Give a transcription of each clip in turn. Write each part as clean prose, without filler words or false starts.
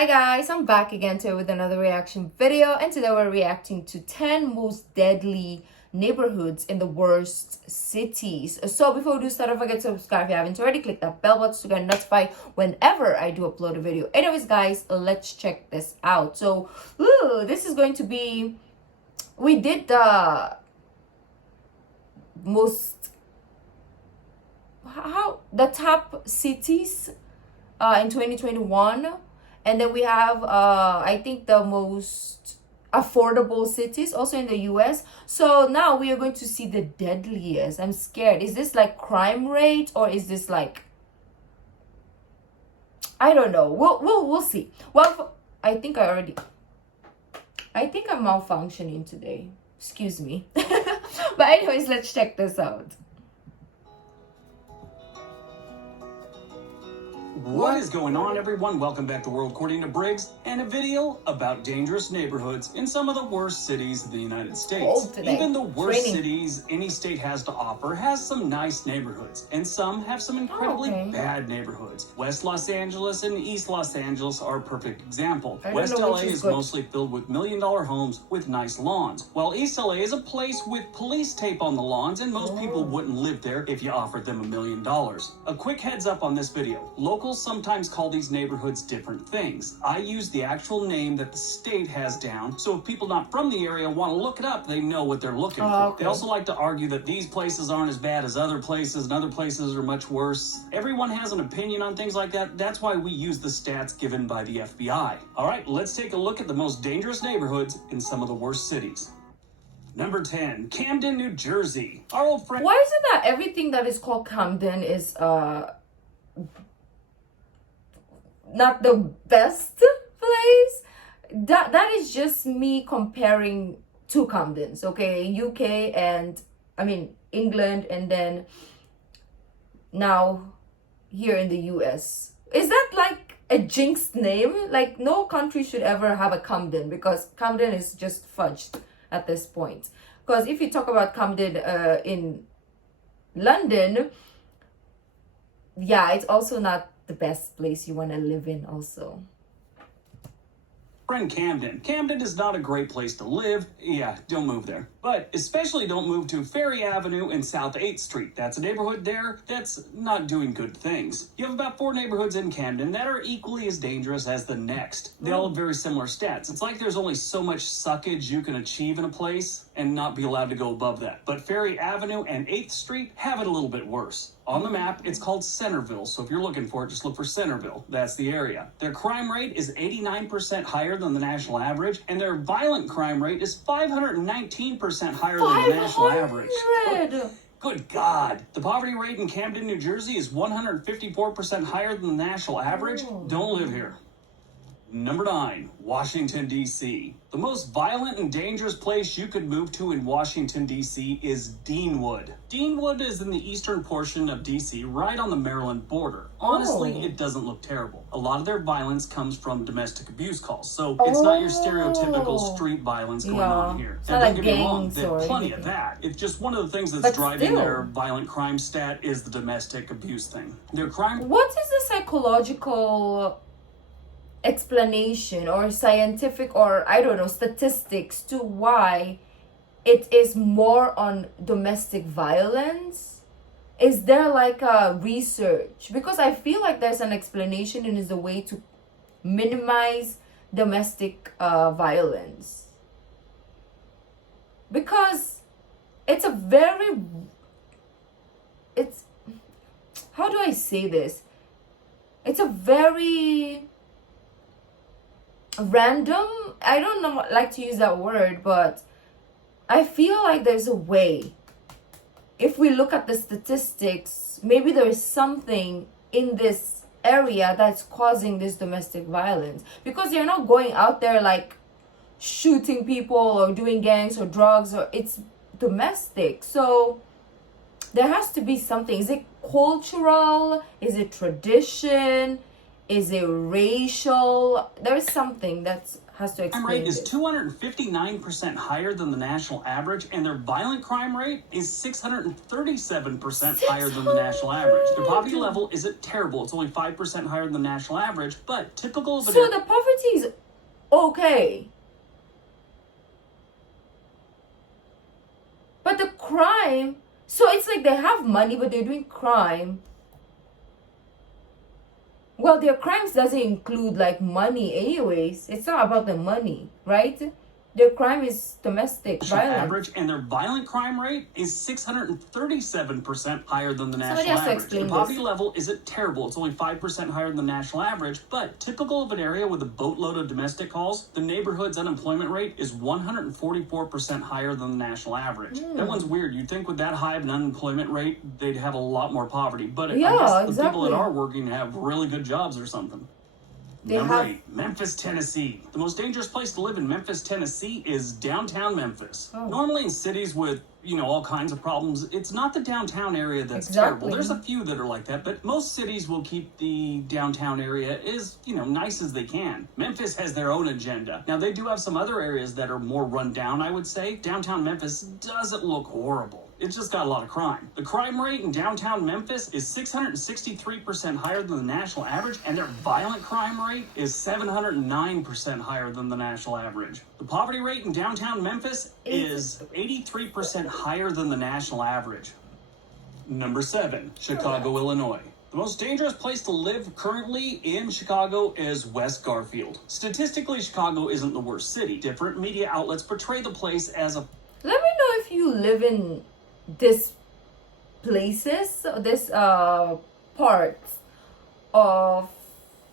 Hi guys, I'm back again today with another reaction video, and today we're reacting to 10 most deadly neighborhoods in the worst cities. So before we do start, don't forget to subscribe if you haven't already. Click that bell button to get notified whenever I do upload a video. Anyways guys, let's check this out. So this is going to be, we did the the top cities in 2021, and then we have I think the most affordable cities also in the US. So now we are going to see the deadliest. I'm scared. Is this like crime rate, or is this like, I don't know. We'll see. Well, I think I'm malfunctioning today. Excuse me. But anyways, let's check this out. What is going on, everyone? Welcome back to World According to Briggs, and a video about dangerous neighborhoods in some of the worst cities in the United States. Even the worst cities any state has to offer has some nice neighborhoods, and some have some incredibly bad neighborhoods. West Los Angeles and East Los Angeles are a perfect example. West LA is mostly filled with million-dollar homes with nice lawns, while East LA is a place with police tape on the lawns, and most people wouldn't live there if you offered them $1 million. A quick heads up on this video. Locals sometimes call these neighborhoods different things. I use the actual name that the state has down, so if people not from the area want to look it up, they know what they're looking for. They also like to argue that these places aren't as bad as other places and other places are much worse. Everyone has an opinion on things like that. That's why we use the stats given by the FBI. All right, let's take a look at the most dangerous neighborhoods in some of the worst cities. Number 10, Camden, New Jersey. Our old friend. Why is it that everything that is called Camden is not the best place? That is just me comparing two Camdens, okay? UK and England, and then now here in the US. Is that like a jinxed name? Like, no country should ever have a Camden, because Camden is just fudged at this point. Because if you talk about Camden in London, yeah, it's also not the best place you want to live in also. Friend Camden. Camden is not a great place to live. Yeah, don't move there. But especially don't move to Ferry Avenue and South 8th Street. That's a neighborhood there that's not doing good things. You have about 4 neighborhoods in Camden that are equally as dangerous as the next. They all have very similar stats. It's like there's only so much suckage you can achieve in a place and not be allowed to go above that. But Ferry Avenue and 8th Street have it a little bit worse. On the map, it's called Centerville, so if you're looking for it, just look for Centerville. That's the area. Their crime rate is 89% higher than the national average, and their violent crime rate is 519% higher than the national average. Good God. The poverty rate in Camden, New Jersey is 154% higher than the national average. Don't live here. Number 9, Washington, D.C. The most violent and dangerous place you could move to in Washington, D.C. is Deanwood. Deanwood is in the eastern portion of D.C., right on the Maryland border. Honestly, it doesn't look terrible. A lot of their violence comes from domestic abuse calls, so it's not your stereotypical street violence going on here. And don't get me wrong, there's plenty of that. It's just one of the things that's driving their violent crime stat is the domestic abuse thing. Their crime... What is the psychological explanation or scientific, or I don't know, statistics to why it is more on domestic violence? Is there like a research? Because I feel like there's an explanation, and is a way to minimize domestic violence, because it's how do I say this? It's a very random, I don't know, like to use that word, but I feel like there's a way. If we look at the statistics, maybe there is something in this area that's causing this domestic violence, because you're not going out there like shooting people or doing gangs or drugs, or it's domestic. So there has to be something. Is it cultural? Is it tradition? Is it racial? There's something that has to Crime explain rate is this. 259% higher than the national average, and their violent crime rate is 637% higher than the national average. Their poverty level isn't terrible. It's only 5% higher than the national average, but typical of So the poverty is okay. But the crime, so it's like they have money, but they're doing crime. Well, their crimes doesn't include like money anyways. It's not about the money, right? Their crime is domestic violence. Average, and their violent crime rate is 637% higher than the Somebody national has to average. explain The poverty this. level isn't terrible. It's only 5% higher than the national average, but typical of an area with a boatload of domestic calls, the neighborhood's unemployment rate is 144% higher than the national average. That one's weird. You'd think with that high of an unemployment rate, they'd have a lot more poverty, but Yeah, I guess the people exactly. that are working have really good jobs or something. They Number have- 8, Memphis, Tennessee. The most dangerous place to live in Memphis, Tennessee is downtown Memphis. Oh. Normally in cities with, all kinds of problems, it's not the downtown area that's Exactly. terrible. There's a few that are like that, but most cities will keep the downtown area as, nice as they can. Memphis has their own agenda. Now, they do have some other areas that are more run down, I would say. Downtown Memphis doesn't look horrible. It's just got a lot of crime. The crime rate in downtown Memphis is 663% higher than the national average, and their violent crime rate is 709% higher than the national average. The poverty rate in downtown Memphis is 83% higher than the national average. Number 7, Chicago, Illinois. The most dangerous place to live currently in Chicago is West Garfield. Statistically, Chicago isn't the worst city. Different media outlets portray the place as a Let me know if you live in this places, this parts of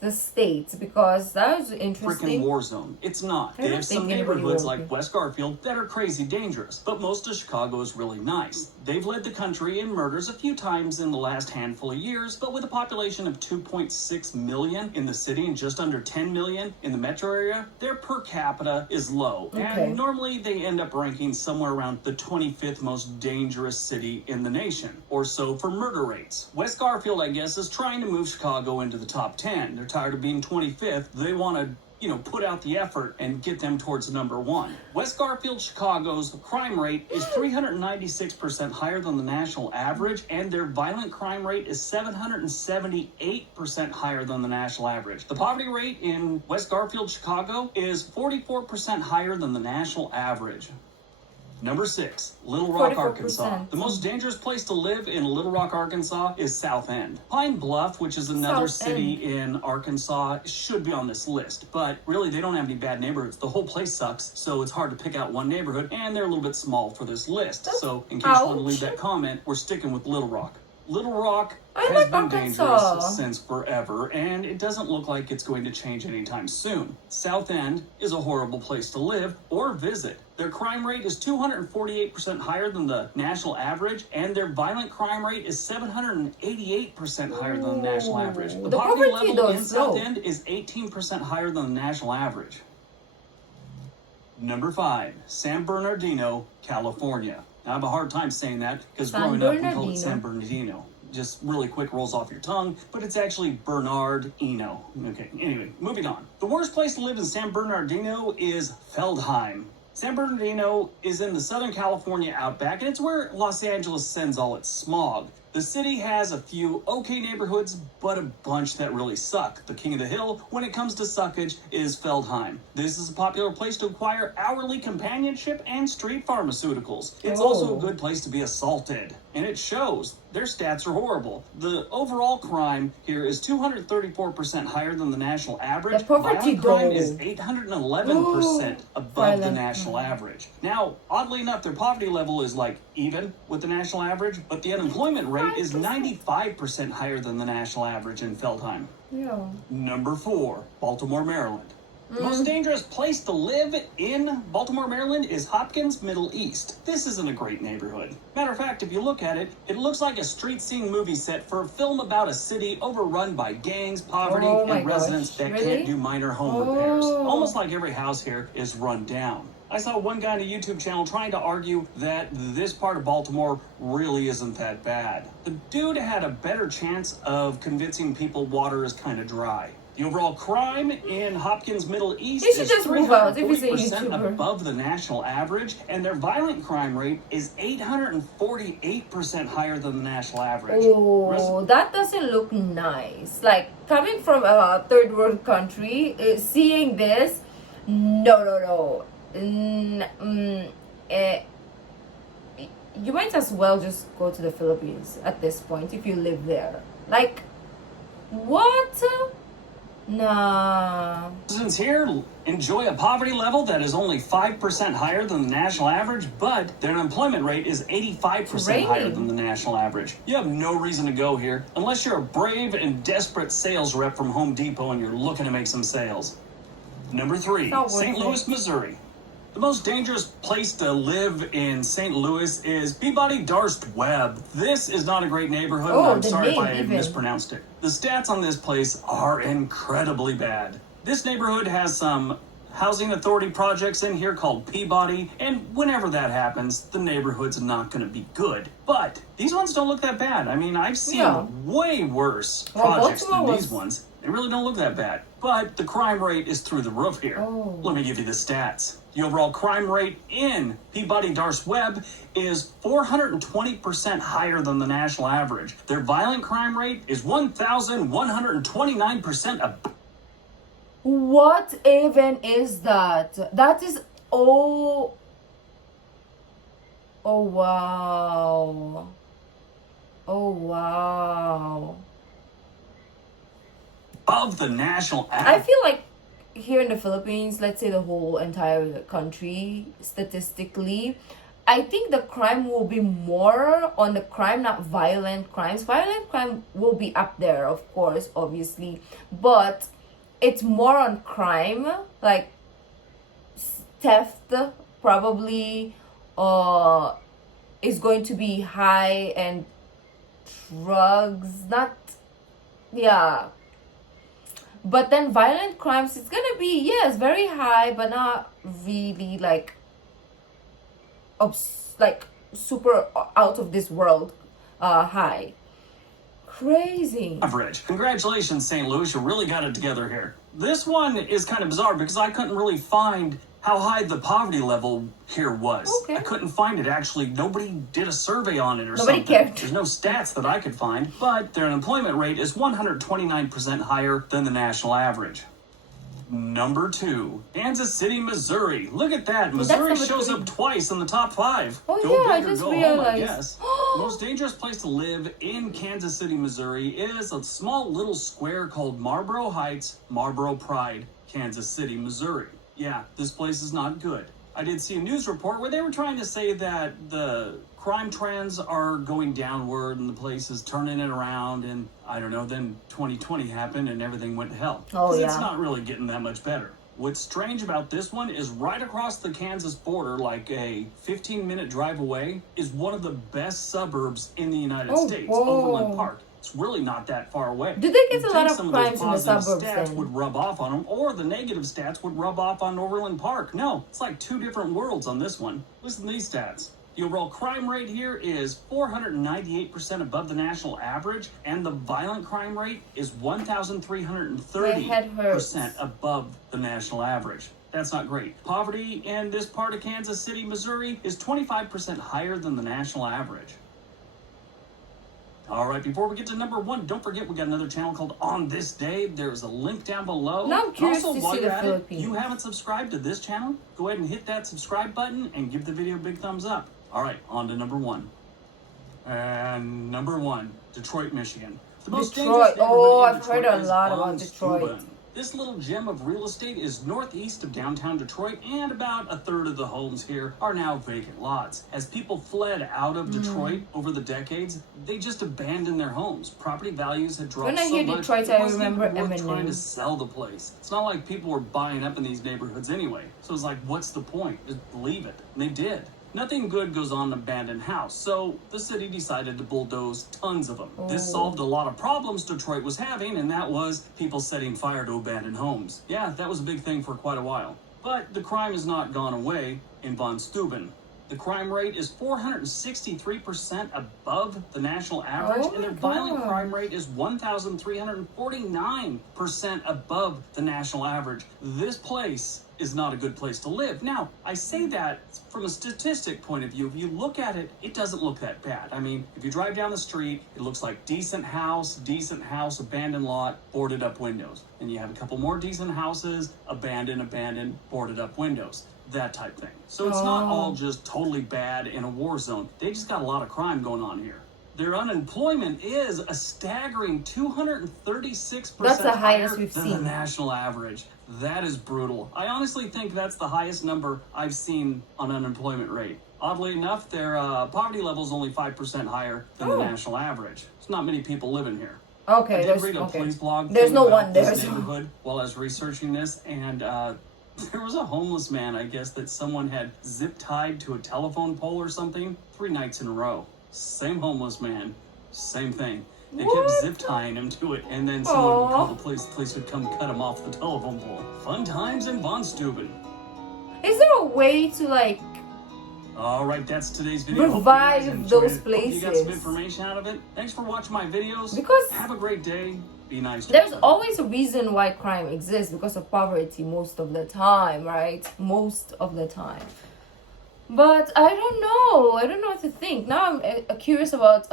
the states, because that was freaking interesting. war zone. It's not. I They don't have some think anybody neighborhoods will like be. West Garfield that are crazy dangerous, but most of Chicago is really nice. They've led the country in murders a few times in the last handful of years, but with a population of 2.6 million in the city and just under 10 million in the metro area, their per capita is low. Okay. And normally they end up ranking somewhere around the 25th most dangerous city in the nation, or so for murder rates. West Garfield, I guess, is trying to move Chicago into the top 10. They're tired of being 25th. They want to put out the effort and get them towards number 1. West Garfield, Chicago's crime rate is 396% higher than the national average, and their violent crime rate is 778% higher than the national average. The poverty rate in West Garfield, Chicago is 44% higher than the national average. Number 6, Little Rock, 44%. Arkansas. The most dangerous place to live in Little Rock, Arkansas is South End. Pine Bluff, which is another South city in Arkansas, should be on this list, but really they don't have any bad neighborhoods. The whole place sucks, so it's hard to pick out one neighborhood, and they're a little bit small for this list. So in case you want to leave that comment, we're sticking with Little Rock. Little Rock I has like been Arkansas. dangerous since forever, and it doesn't look like it's going to change anytime soon. South End is a horrible place to live or visit. Their crime rate is 248% higher than the national average, and their violent crime rate is 788% higher than the national average. The The poverty poverty, level though, in is South low. End is 18% higher than the national average. Number 5, San Bernardino, California. Now, I have a hard time saying that because San growing up we called Bernardino. it San Bernardino. Just really quick rolls off your tongue, but it's actually Bernardino. Okay, anyway, moving on. The worst place to live in San Bernardino is Feldheim. San Bernardino is in the Southern California outback, and it's where Los Angeles sends all its smog. The city has a few okay neighborhoods, but a bunch that really suck. The king of the hill, when it comes to suckage, is Feldheim. This is a popular place to acquire hourly companionship and street pharmaceuticals. It's also a good place to be assaulted, and it shows. Their stats are horrible. The overall crime here is 234% higher than the national average. The poverty Violent crime though. is 811% above the Violent national average. Now, oddly enough, their poverty level is like even with the national average, but the unemployment rate is 95% higher than the national average in Feldheim. Yeah. Number 4, Baltimore, Maryland. The most dangerous place to live in Baltimore, Maryland is Hopkins, Middle East. This isn't a great neighborhood. Matter of fact, if you look at it, it looks like a street scene movie set for a film about a city overrun by gangs, poverty, Oh my and residents gosh, that really? can't do minor home repairs. Oh. Almost like every house here is run down. I saw one guy on a YouTube channel trying to argue that this part of Baltimore really isn't that bad. The dude had a better chance of convincing people water is kind of dry. The overall crime in Hopkins, Middle East You should is just move out if he's a 340% YouTuber. above the national average, and their violent crime rate is 848% higher than the national average. Oh, that doesn't look nice. Like, coming from a third world country, seeing this, no. You might as well just go to the Philippines at this point if you live there. Like, what? Nah. Citizens here enjoy a poverty level that is only 5% higher than the national average, but their unemployment rate is 85% higher than the national average. You have no reason to go here unless you're a brave and desperate sales rep from Home Depot and you're looking to make some sales. Number 3, St. Louis, Missouri. The most dangerous place to live in St. Louis is Peabody Darst Webb. This is not a great neighborhood, and I'm sorry if I mispronounced it. The stats on this place are incredibly bad. This neighborhood has some housing authority projects in here called Peabody, and whenever that happens, the neighborhood's not going to be good. But these ones don't look that bad. I mean, I've seen way worse projects than these ones. They really don't look that bad. But the crime rate is through the roof here. Let me give you the stats. The overall crime rate in Peabody Darst Webb is 420% higher than the national average. Their violent crime rate is 1,129% above. What even is that? That is wow. Above the national average. I feel like here in the Philippines, let's say the whole entire country, statistically, I think the crime will be more on the crime, not violent crimes. Violent crime will be up there, of course, obviously, but it's more on crime, like theft probably is going to be high, and drugs, but then violent crimes, it's gonna be, yes, very high, but not really like super out of this world high. Crazy. Average. Congratulations, St. Louis. You really got it together here. This one is kind of bizarre because I couldn't really find how high the poverty level here was. I couldn't find it, actually. Nobody did a survey on it or something. Nobody cared. There's no stats that I could find, but their unemployment rate is 129% higher than the national average. Number 2, Kansas City, Missouri. Look at that. Missouri shows up twice in the top 5. Oh, go yeah, I big or just go realized. home, I guess. The most dangerous place to live in Kansas City, Missouri is a small little square called Marlboro Heights, Marlboro Pride, Kansas City, Missouri. Yeah, this place is not good. I did see a news report where they were trying to say that the crime trends are going downward and the place is turning it around, and I don't know, then 2020 happened and everything went to hell. It's not really getting that much better. What's strange about this one is right across the Kansas border, like a 15-minute drive away, is one of the best suburbs in the United States, Overland Park. It's really not that far away. Do they get a lot of some crimes in the suburbs stats then? would rub off on them, or the negative stats would rub off on Overland Park. No, it's like two different worlds on this one. Listen to these stats. The overall crime rate here is 498% above the national average, and the violent crime rate is 1,330% above the national average. That's not great. Poverty in this part of Kansas City, Missouri is 25% higher than the national average. All right, before we get to number 1, don't forget we got another channel called On This Day. There's a link down below. Now I'm curious also, to while see you're the at Philippines. it, you haven't subscribed to this channel, go ahead and hit that subscribe button and give the video a big thumbs up. All right, on to number 1. And number 1, Detroit, Michigan. The most Detroit. I've heard a lot about Detroit. Detroit. This little gem of real estate is northeast of downtown Detroit, and about a third of the homes here are now vacant lots. As people fled out of Detroit over the decades, they just abandoned their homes. Property values had dropped When I so hear much, Detroit, it I wasn't remember even worth trying to Eminem. sell the place. It's not like people were buying up in these neighborhoods anyway. So it's like, what's the point? Just leave it. And they did. Nothing good goes on an abandoned house, so the city decided to bulldoze tons of them. This solved a lot of problems Detroit was having, and that was people setting fire to abandoned homes. Yeah, that was a big thing for quite a while. But the crime has not gone away in Von Steuben. The crime rate is 463% above the national average, Oh and their my violent God. crime rate is 1,349% above the national average. This place is not a good place to live. Now, I say that from a statistic point of view. If you look at it, it doesn't look that bad. I mean, if you drive down the street, it looks like decent house, abandoned lot, boarded up windows. And you have a couple more decent houses, abandoned, boarded up windows. That type thing. So it's not all just totally bad in a war zone. They just got a lot of crime going on here. Their unemployment is a staggering 236% That's the highest higher we've than seen. the national average. That is brutal. I honestly think that's the highest number I've seen on unemployment rate. Oddly enough, their poverty level is only 5% higher than the national average. There's not many people living here. Okay, I did there's read a police blog There's thing no about one this there. neighborhood while I was researching this, and there was a homeless man, I guess, that someone had zip tied to a telephone pole or something 3 nights in a row. Same homeless man, same thing. They kept zip tying him to it, and then someone would call the police. The police would come cut him off the telephone pole. Fun times in Von Steuben. Is there a way to like All right, that's today's video. revive Hope you guys those enjoyed it. Hope you got some places? information out of it. Thanks for watching my videos. Because have a great day. Be nice to there's each other. always a reason why crime exists, because of poverty most of the time, right? Most of the time. But I don't know what to think. Now I'm curious about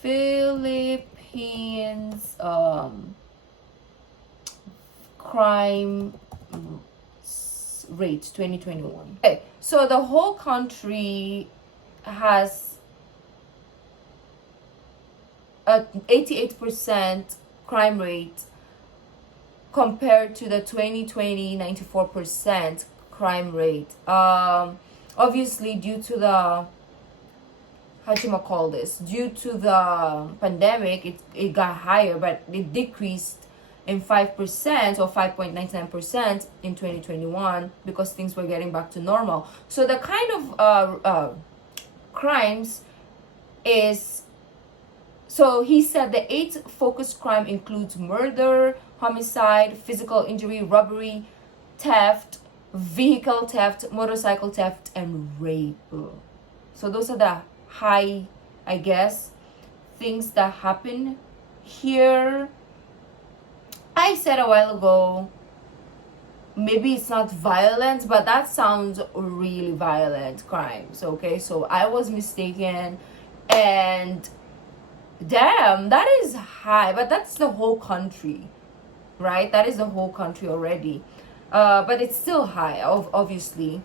Philippines crime rate 2021. Okay, so the whole country has a 88% crime rate compared to the 2020 94% crime rate. Obviously due to the due to the pandemic, it got higher, but it decreased in 5% or 5.99% in 2021 because things were getting back to normal. So the kind of crimes is, so he said the 8 focused crime includes murder, homicide, physical injury, robbery, theft, vehicle theft, motorcycle theft, and rape. So those are the high, I guess, things that happen here. I said a while ago, maybe it's not violent, but that sounds really violent crimes. Okay, so I was mistaken, and damn, that is high, but that's the whole country, right? That is the whole country already. But it's still high, obviously.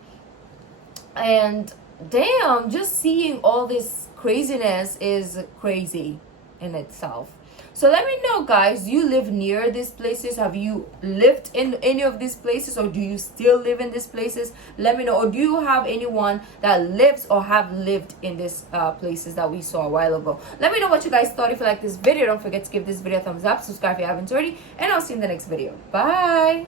And damn, just seeing all this craziness is crazy in itself. So let me know, guys, do you live near these places? Have you lived in any of these places, or do you still live in these places? Let me know. Or do you have anyone that lives or have lived in these places that we saw a while ago? Let me know what you guys thought. If you like this video, don't forget to give this video a thumbs up, subscribe if you haven't already, and I'll see you in the next video. Bye.